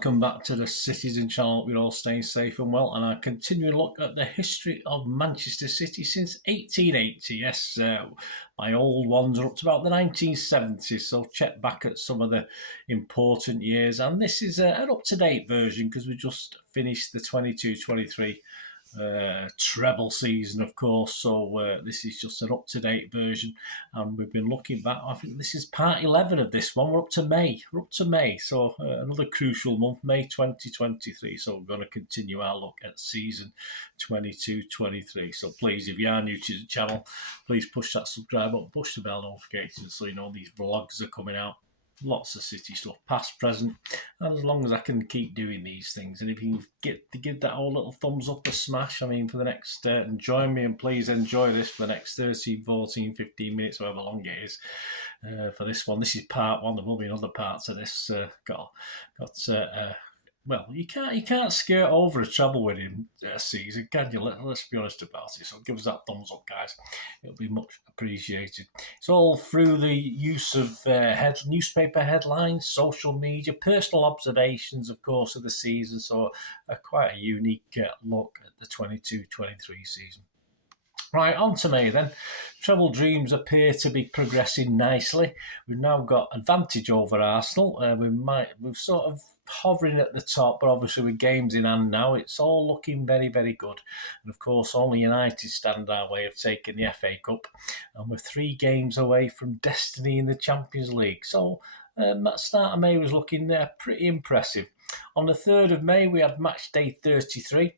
welcome back to the Citizen channel. We're all staying safe and well, and I continue to look at the history of Manchester City since 1880. Yes, my old ones are up to about the 1970s, so check back at some of the important years. And this is an up-to-date version because we just finished the 22-23 treble season, of course, so this is just an up-to-date version, and we've been looking back. I think this is part 11 of this one. We're up to May, so another crucial month, May 2023, so we're going to continue our look at season 22-23. So please, if you are new to the channel, please push that subscribe button, push the bell notification so you know these vlogs are coming out. Lots of City stuff, past, present, and as long as I can keep doing these things, and if you get to give that whole little thumbs up a smash, I mean, for the next, and join me, and please enjoy this for the next 13, 14, 15 minutes, however long it is, for this one. This is part one. There will be other parts of this. Well, you can't skirt over a treble winning season, can you? Let's be honest about it. So give us that thumbs up, guys. It'll be much appreciated. It's all through the use of newspaper headlines, social media, personal observations, of course, of the season. So quite a unique look at the 22-23 season. Right, on to May then. Treble dreams appear to be progressing nicely. We've now got advantage over Arsenal. We're sort of hovering at the top, but obviously with games in hand now, it's all looking very, very good. And of course, only United stand our way of taking the FA Cup, and we're 3 games away from destiny in the Champions League. So that start of May was looking pretty impressive. On the 3rd of May, we had match day 33.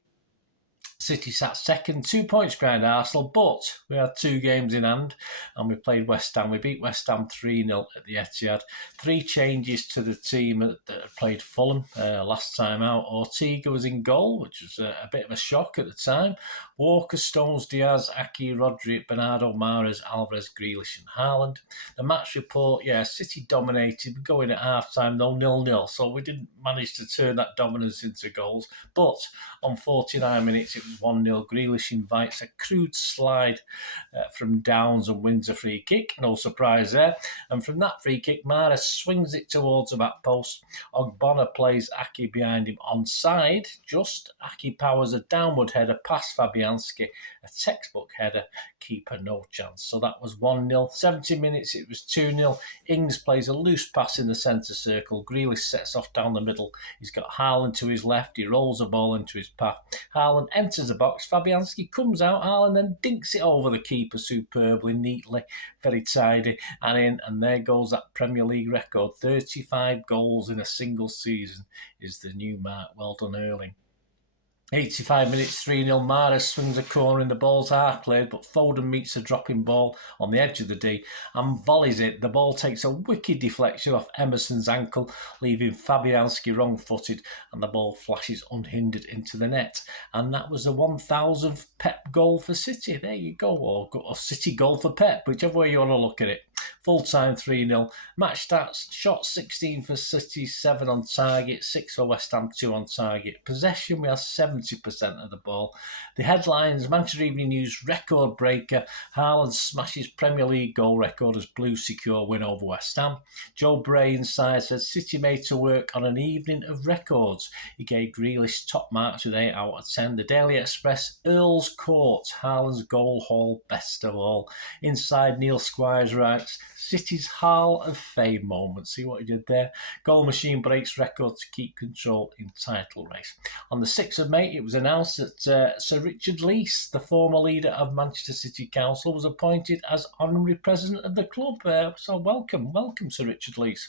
City sat second, 2 points behind Arsenal, but we had 2 games in hand, and we played West Ham. We beat West Ham 3-0 at the Etihad. 3 changes to the team that had played Fulham last time out. Ortega was in goal, which was a bit of a shock at the time. Walker, Stones, Diaz, Aki, Rodri, Bernardo, Mahrez, Alvarez, Grealish and Haaland. The match report, City dominated, going at half-time, though 0-0, so we didn't manage to turn that dominance into goals. But on 49 minutes, it was 1-0. Grealish invites a crude slide from Downs and wins a free kick. No surprise there. And from that free kick, Mahrez swings it towards the back post. Ogbonna plays Aki behind him onside. Aki powers a downward header past Fabianski. A textbook header. Keeper no chance. So that was 1-0. 70 minutes, it was 2-0. Ings plays a loose pass in the centre circle. Grealish sets off down the middle. He's got Haaland to his left. He rolls the ball into his path. Haaland enters the box. Fabianski comes out. Haaland then dinks it over the keeper superbly, neatly, very tidy, and in. And there goes that Premier League record. 35 goals in a single season is the new mark. Well done, Erling. 85 minutes, 3-0. Mahrez swings a corner and the ball's half cleared, but Foden meets a dropping ball on the edge of the D and volleys it. The ball takes a wicked deflection off Emerson's ankle, leaving Fabianski wrong-footed, and the ball flashes unhindered into the net. And that was the 1,000th Pep goal for City. There you go, or City goal for Pep, whichever way you want to look at it. Full-time 3-0. Match stats, shots 16 for City, 7 on target, 6 for West Ham, 2 on target. Possession, we have 70% of the ball. The headlines, Manchester Evening News record breaker. Haaland smashes Premier League goal record as Blues secure win over West Ham. Joe Bray inside says City made to work on an evening of records. He gave Grealish top marks with 8 out of 10. The Daily Express, Earl's Court, Haaland's goal haul best of all. Inside, Neil Squires writes, City's Hall of Fame moment. See what he did there? Goal machine breaks record to keep control in title race. On the 6th of May, it was announced that Sir Richard Leese, the former leader of Manchester City Council, was appointed as honorary president of the club. So welcome, Sir Richard Leese.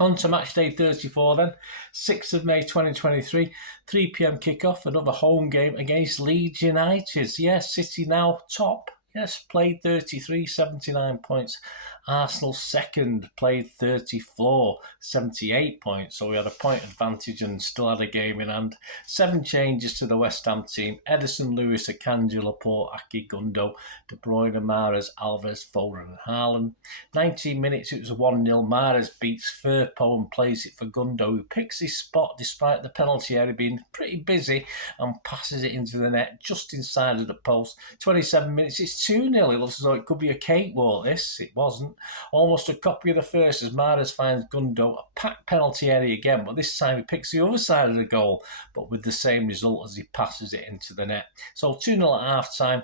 On to match day 34 then, 6th of May 2023, 3 p.m. kickoff, another home game against Leeds United. Yes, City now top. Yes, played 33, 79 points. Arsenal second, played 34, 78 points. So we had a point advantage and still had a game in hand. 7 changes to the West Ham team. Ederson, Lewis, Akanji, Laporte, Aki, Gundo, De Bruyne, Mahrez, Alvarez, Foden and Haaland. 19 minutes, it was 1-0. Mahrez beats Firpo and plays it for Gundo, who picks his spot despite the penalty area being pretty busy and passes it into the net just inside of the post. 27 minutes, it's 2-0. It looks as though it could be a cakewalk, this. It wasn't. front. Almost a copy of the first as Mahrez finds Gundo a packed penalty area again, but this time he picks the other side of the goal, but with the same result as he passes it into the net. So 2-0 at half-time.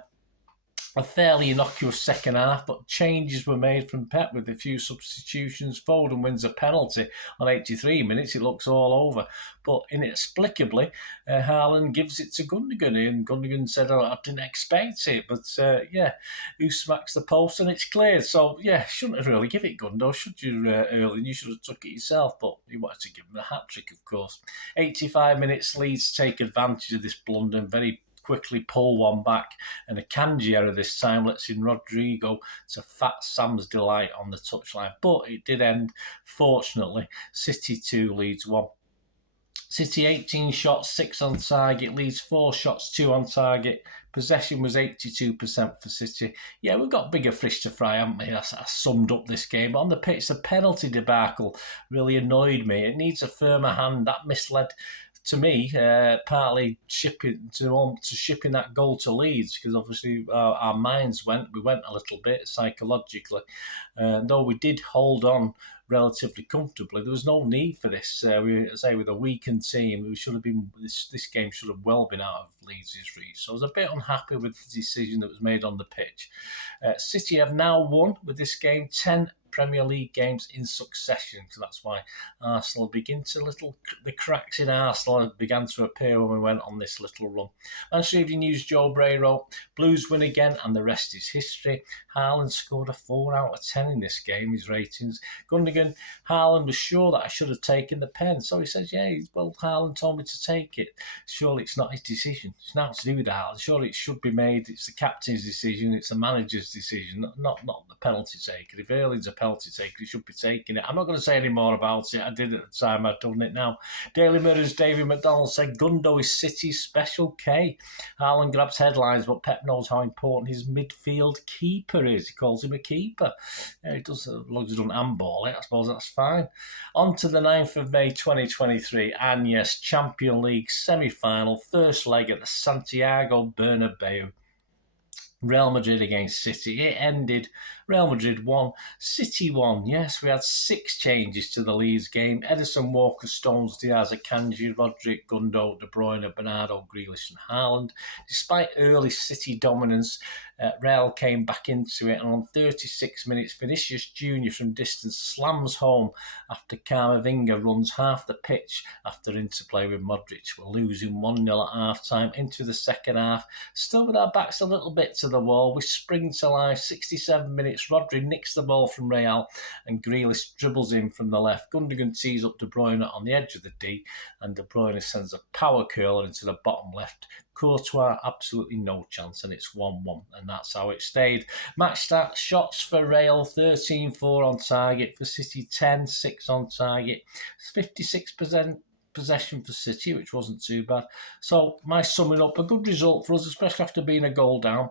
A fairly innocuous second half, but changes were made from Pep with a few substitutions. Foden wins a penalty on 83 minutes. It looks all over. But inexplicably, Haaland gives it to Gundogan, and Gundogan said, I didn't expect it. But who smacks the post and it's cleared. So, shouldn't have really give it Gundo, should you, early? You should have took it yourself, but you wanted to give him a hat-trick, of course. 85 minutes, Leeds take advantage of this blunder and very quickly pull one back, and a Kanji error this time lets in Rodrigo to Fat Sam's delight on the touchline. But it did end, fortunately, City 2, Leeds 1. City 18 shots, 6 on target, Leeds 4 shots, 2 on target. Possession was 82% for City. Yeah, we've got bigger fish to fry, haven't we? I summed up this game. On the pitch, the penalty debacle really annoyed me. It needs a firmer hand. That misled to me, partly shipping that goal to Leeds, because obviously our minds went a little bit psychologically. Though we did hold on relatively comfortably, there was no need for this. With a weakened team, we should have been. This game should have well been out of Leeds' reach. So I was a bit unhappy with the decision that was made on the pitch. City have now won with this game 10 Premier League games in succession. So that's why Arsenal the cracks in Arsenal began to appear when we went on this little run. Manchester Evening News, Joe Bray wrote, Blues win again and the rest is history. Haaland scored a 4 out of 10 in this game, his ratings. Gundogan, Haaland was sure that I should have taken the pen. So he says, Haaland told me to take it. Surely it's not his decision. It's not to do with Haaland. Surely it should be made. It's the captain's decision. It's the manager's decision, not the penalty taker. If Erling's a penalty taker, he should be taking it. I'm not going to say any more about it. I did at the time. I've done it now. Daily Mirror's David McDonald said Gundo is City's special K. Haaland grabs headlines, but Pep knows how important his midfield keeper is. He calls him a keeper. He does, as long as he doesn't handball it, I suppose that's fine. On to the 9th of May 2023, and yes, Champions League semi-final, first leg at the Santiago Bernabeu. Real Madrid against City. It ended Real Madrid 1, City 1. Yes, we had 6 changes to the Leeds game. Ederson, Walker, Stones, Diaz, Akanji, Rodrick, Gundo, De Bruyne, Bernardo, Grealish and Haaland. Despite early City dominance, Real came back into it, and on 36 minutes, Vinicius Jr. from distance slams home after Camavinga runs half the pitch after interplay with Modric. We're losing 1-0 at half-time into the second half. Still with our backs a little bit to the wall, we spring to life. 67 minutes, Rodri nicks the ball from Real and Grealish dribbles in from the left. Gundogan tees up De Bruyne on the edge of the D, and De Bruyne sends a power curler into the bottom left. Courtois, absolutely no chance, and it's 1-1, and that's how it stayed. Match start, shots for Real, 13-4 on target. For City, 10-6 on target. 56% possession for City, which wasn't too bad. So, my summing up, a good result for us, especially after being a goal down.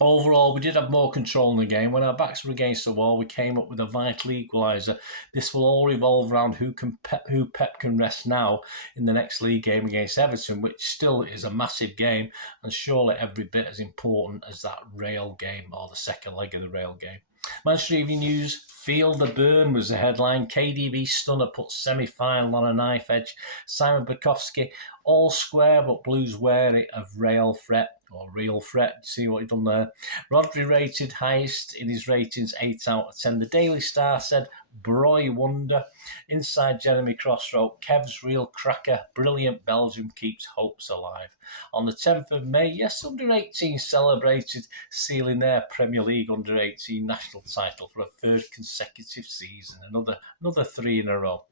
Overall, we did have more control in the game. When our backs were against the wall, we came up with a vital equaliser. This will all revolve around who Pep can rest now in the next league game against Everton, which still is a massive game and surely every bit as important as that Real game or the second leg of the Real game. Manchester Evening News, Feel the Burn was the headline. KDB stunner puts semi-final on a knife edge. Simon Bukowski, all square but Blues wary of Real threat. Or real threat, see what he's done there. Rodri rated highest in his ratings, 8 out of 10. The Daily Star said, Broy wonder. Inside Jeremy Cross wrote, Kev's real cracker, brilliant Belgium keeps hopes alive. On the 10th of May, yes, under-18 celebrated sealing their Premier League under-18 national title for a third consecutive season. Another 3 in a row.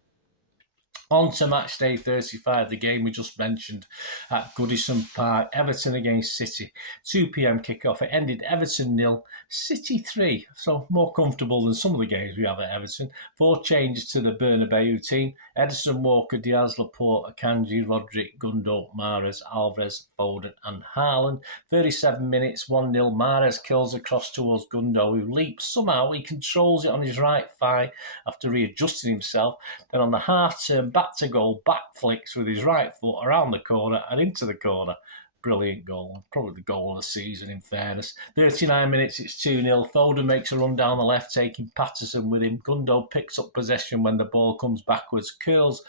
On to match day 35, the game we just mentioned at Goodison Park. Everton against City. 2 p.m. kickoff. It ended Everton 0, City 3. So more comfortable than some of the games we have at Everton. 4 changes to the Bernabeu team. Ederson, Walker, Diaz, Laporte, Akanji, Rodrick, Gundo, Mahrez, Alvarez, Foden and Haaland. 37 minutes, 1-0. Mahrez curls across towards Gundo, who leaps. Somehow he controls it on his right thigh after readjusting himself. Then on the half-turn, back to goal, back flicks with his right foot around the corner and into the corner. Brilliant goal, probably the goal of the season in fairness. 39 minutes, it's 2-0. Foden makes a run down the left, taking Patterson with him. Gundo picks up possession when the ball comes backwards, curves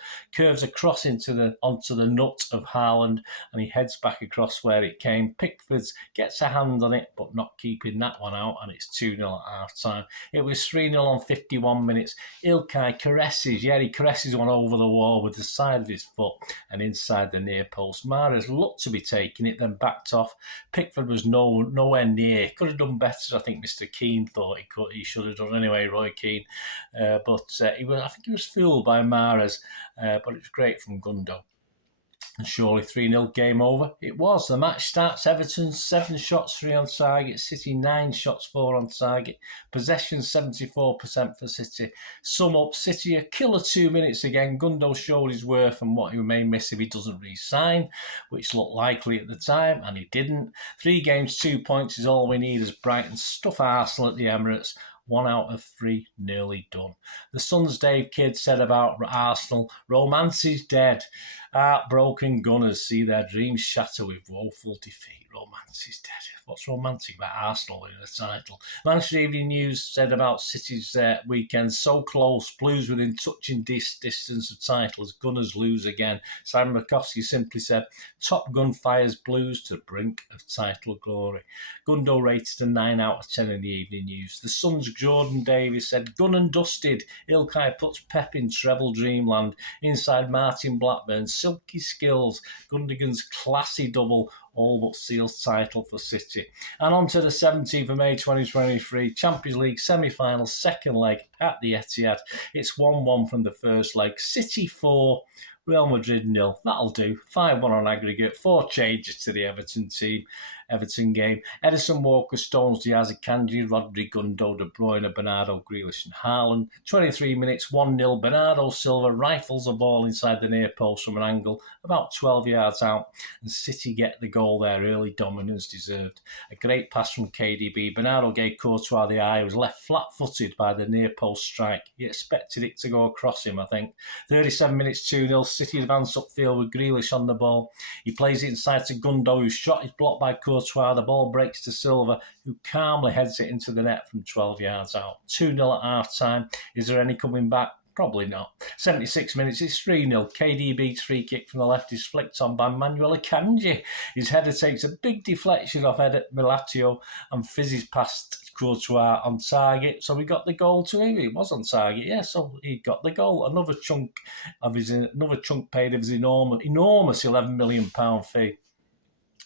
across onto the nut of Haaland, and he heads back across where it came. Pickford gets a hand on it, but not keeping that one out, and it's 2-0 at half time. It was 3-0 on 51 minutes. Ilkay caresses one over the wall with the side of his foot and inside the near post. Mahrez looked to be taking it, then backed off. Pickford was nowhere near. Could have done better. I think Mr. Keane thought he should have done anyway, Roy Keane. I think he was fooled by Mahrez, but it was great from Gundo. And surely 3-0 game over. It was. The match starts. Everton 7 shots, 3 on target. City 9 shots, 4 on target. Possession 74% for City. Sum up, City a killer 2 minutes again. Gundo showed his worth and what he may miss if he doesn't re-sign, which looked likely at the time, and he didn't. 3 games, 2 points is all we need as Brighton stuff Arsenal at the Emirates. 1 out of 3 nearly done. The Sun's Dave Kidd said about Arsenal, romance is dead. Heartbroken Gunners see their dreams shatter with woeful defeat. Romance is dead. What's romantic about Arsenal winning the title? Manchester Evening News said about City's weekend, so close, Blues within touching distance of title as Gunners lose again. Simon Bukowski simply said, Top Gun fires Blues to the brink of title glory. Gundo rated a 9 out of 10 in the Evening News. The Sun's Jordan Davies said, Gun and dusted. Ilkay puts Pep in treble dreamland. Inside Martin Blackburn, silky skills. Gundogan's classy double all but seals title for City. And on to the 17th of May 2023, Champions League semi-final, second leg at the Etihad. It's 1-1 from the first leg. City 4, Real Madrid 0. That'll do. 5-1 on aggregate. 4 changes to the Everton game. Edison, Walker, Stones, Diaz, Akanji, Rodri, Gundo, De Bruyne, Bernardo, Grealish and Haaland. 23 minutes, 1-0. Bernardo Silva rifles a ball inside the near post from an angle about 12 yards out, and City get the goal there. Early dominance deserved. A great pass from KDB. Bernardo gave Courtois the eye. He was left flat-footed by the near post strike. He expected it to go across him, I think. 37 minutes, 2-0. City advance upfield with Grealish on the ball. He plays it inside to Gundo, whose shot is blocked by Courtois. The ball breaks to Silva, who calmly heads it into the net from 12 yards out. 2-0 at half-time. Is there any coming back? Probably not. 76 minutes, it's 3-0. KDB's free kick from the left is flicked on by Manuel Akanji. His header takes a big deflection off Edit Milatio and fizzes past Courtois on target. So we got the goal to him. He was on target, yeah, so he got the goal. Another chunk paid of his enormous £11 million fee.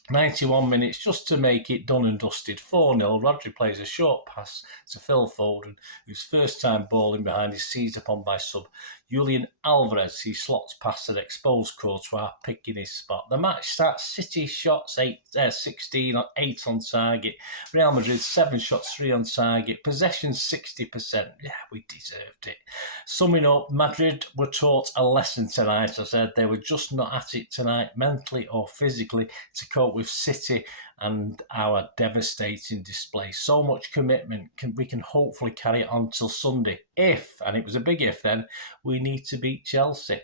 91 minutes just to make it done and dusted. 4-0. Rodri plays a short pass to Phil Foden, whose first time balling behind is seized upon by sub Julian Alvarez. He slots past an exposed Courtois, picking his spot. The match starts. City shots 16, 8 on target. Real Madrid 7 shots, 3 on target. Possession 60%. Yeah, we deserved it. Summing up, Madrid were taught a lesson tonight. I said they were just not at it tonight, mentally or physically, to cope with City and our devastating display. So much commitment. We can hopefully carry it on till Sunday. If, and it was a big if then, we need to beat Chelsea.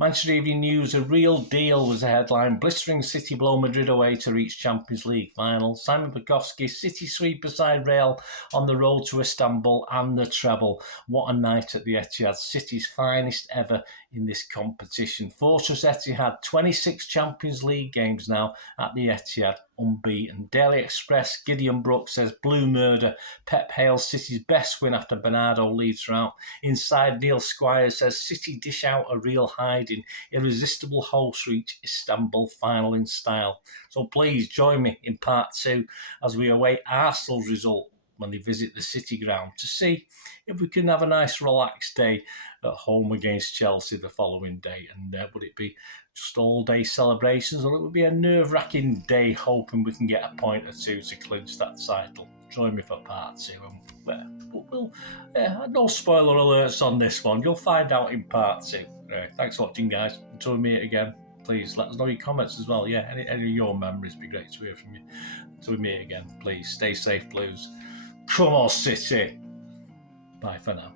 Manchester Evening News, a real deal was the headline. Blistering City blow Madrid away to reach Champions League final. Simon Bukowski, City sweep beside Real on the road to Istanbul and the treble. What a night at the Etihad. City's finest ever in this competition. Fortress Etihad, 26 Champions League games now at the Etihad, unbeaten. Daily Express, Gideon Brooks says, Blue murder. Pep hails City's best win after Bernardo leads her out. Inside, Neil Squires says, City dish out a real hiding. Irresistible hosts reach Istanbul final in style. So please join me in part 2 as we await Arsenal's result when they visit the City ground to see if we can have a nice relaxed day at home against Chelsea the following day. And would it be just all-day celebrations, or it would be a nerve-wracking day hoping we can get a point or two to clinch that title? Join me for part 2. No spoiler alerts on this one. You'll find out in part 2. Thanks for watching, guys. Until we meet again, please let us know your comments as well. Yeah, any of your memories would be great to hear from you. Until we meet again, please stay safe, Blues. Come on, City. Bye for now.